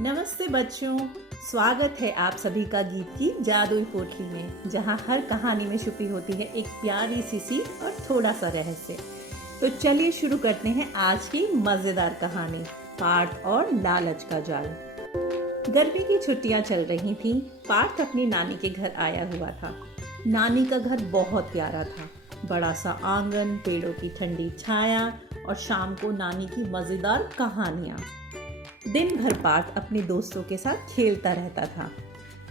नमस्ते बच्चों, स्वागत है आप सभी का गीत की जादुई पोटली में, जहां हर कहानी में छुपी होती है एक प्यारी सी सीख और थोड़ा सा रहस्य। तो चलिए शुरू करते हैं आज की मजेदार कहानी, पार्थ और लालच का जाल। गर्मी की छुट्टियां चल रही थीं। पार्थ अपनी नानी के घर आया हुआ था। नानी का घर बहुत प्यारा था। बड़ा सा आंगन, पेड़ों की ठंडी छाया और शाम को नानी की मजेदार कहानियां। दिन भर पार्थ अपने दोस्तों के साथ खेलता रहता था।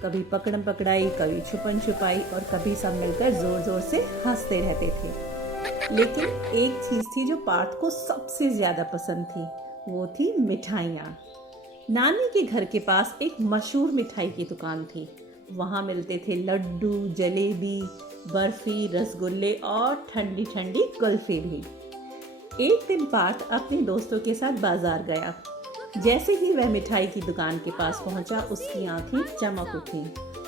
कभी पकड़म पकड़ाई, कभी छुपन छुपाई और कभी सब मिलकर जोर जोर से हंसते रहते थे। लेकिन एक चीज थी जो पार्थ को सबसे ज्यादा पसंद थी, वो थी मिठाइयाँ। नानी के घर के पास एक मशहूर मिठाई की दुकान थी। वहाँ मिलते थे लड्डू, जलेबी, बर्फी, रसगुल्ले और ठंडी ठंडी कुल्फी भी। एक दिन पार्थ अपने दोस्तों के साथ बाजार गया। जैसे ही वह मिठाई की दुकान के पास पहुंचा, उसकी आंखें चमक उठी।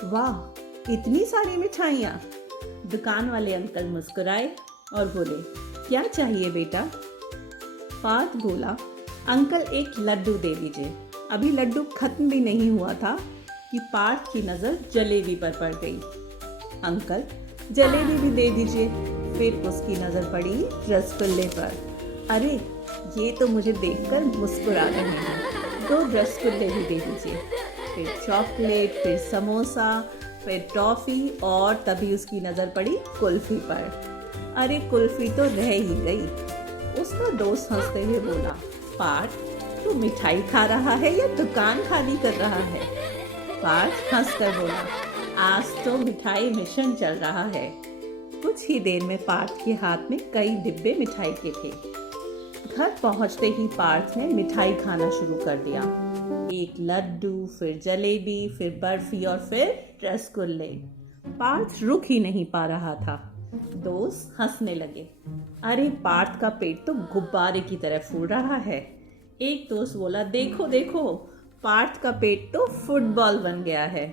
वाह, इतनी सारी मिठाइयाँ! दुकान वाले अंकल मुस्कुराए और बोले, क्या चाहिए बेटा? पार्थ बोला, अंकल एक लड्डू दे दीजिए। अभी लड्डू खत्म भी नहीं हुआ था कि पार्थ की नज़र जलेबी पर पड़ गई। अंकल, जलेबी भी दे दीजिए। फिर उसकी नज़र पड़ी रसगुल्ले पर। अरे, ये तो मुझे देखकर मुस्कुरा रहे हैं, 2 रसगुल्ले भी दे दीजिए। फिर चॉकलेट, फिर समोसा, फिर टॉफ़ी और तभी उसकी नज़र पड़ी कुल्फ़ी पर। अरे, कुल्फ़ी तो रह ही गई। उसका दोस्त हंसते हुए बोला, पार्थ, तू मिठाई खा रहा है या दुकान खाली कर रहा है? पार्थ हंसकर बोला, आज तो मिठाई मिशन चल रहा है। कुछ ही देर में पार्थ के हाथ में कई डिब्बे मिठाई के थे। घर पहुंचते ही पार्थ ने मिठाई खाना शुरू कर दिया। एक लड्डू, फिर जलेबी, फिर बर्फी और फिर रसगुल्ले। पार्थ रुक ही नहीं पा रहा था। दोस्त हंसने लगे। अरे, पार्थ का पेट तो गुब्बारे की तरह फूल रहा है। एक दोस्त बोला, देखो देखो, पार्थ का पेट तो फुटबॉल बन गया है।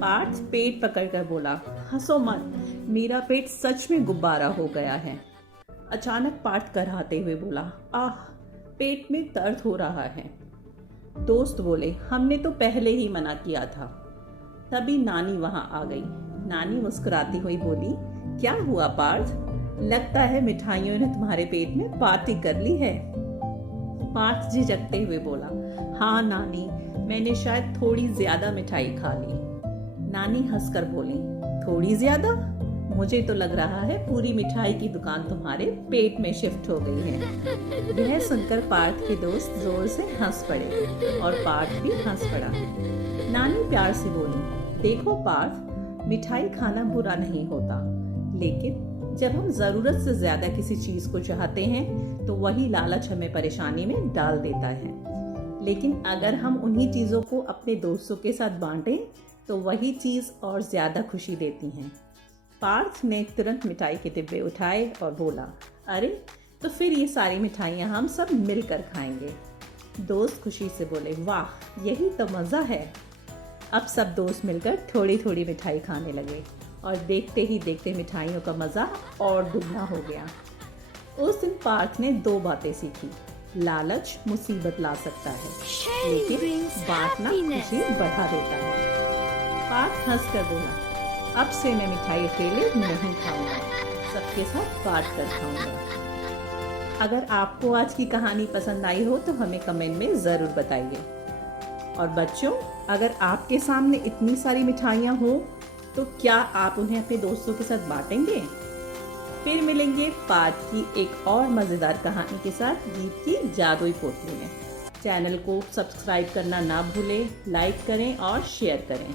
पार्थ पेट पकड़कर बोला, हंसो मत, मेरा पेट सच में गुब्बारा हो गया है। अचानक पार्थ कराहते हुए बोला, आह, पेट में दर्द हो रहा है। दोस्त बोले, हमने तो पहले ही मना किया था। तभी नानी वहां आ गई। नानी मुस्कुराती हुई बोली, क्या हुआ पार्थ? लगता है मिठाइयों ने तुम्हारे पेट में पार्टी कर ली है। पार्थ झिझकते हुए बोला, हाँ नानी, मैंने शायद थोड़ी ज्यादा मिठाई खा ली। नानी हंसकर बोली, थोड़ी ज्यादा? मुझे तो लग रहा है पूरी मिठाई की दुकान तुम्हारे पेट में शिफ्ट हो गई है। यह सुनकर पार्थ के दोस्त जोर से हंस पड़े और पार्थ भी हंस पड़ा। नानी प्यार से बोली, देखो पार्थ, मिठाई खाना बुरा नहीं होता, लेकिन जब हम जरूरत से ज्यादा किसी चीज को चाहते हैं तो वही लालच हमें परेशानी में डाल देता है। लेकिन अगर हम उन्हीं चीजों को अपने दोस्तों के साथ बांटें तो वही चीज और ज्यादा खुशी देती हैं। पार्थ ने तुरंत मिठाई के डिब्बे उठाए और बोला, अरे, तो फिर ये सारी मिठाइयाँ हम सब मिलकर खाएंगे। दोस्त खुशी से बोले, वाह, यही तो मज़ा है। अब सब दोस्त मिलकर थोड़ी थोड़ी मिठाई खाने लगे और देखते ही देखते मिठाइयों का मज़ा और दुगना हो गया। उस दिन पार्थ ने 2 बातें सीखी। लालच मुसीबत ला सकता है, लेकिन बांटना खुशी बढ़ा देता है। पार्थ हंसकर बोला, अब से मैं मिठाई अकेले नहीं खाऊंगा, सबके साथ बांट कर खाऊंगा। अगर आपको आज की कहानी पसंद आई हो तो हमें कमेंट में ज़रूर बताइए। और बच्चों, अगर आपके सामने इतनी सारी मिठाइयाँ हो तो क्या आप उन्हें अपने दोस्तों के साथ बांटेंगे? फिर मिलेंगे पार्थ की एक और मज़ेदार कहानी के साथ गीत की जादुई पोटली में। चैनल को सब्सक्राइब करना ना भूलें, लाइक करें और शेयर करें।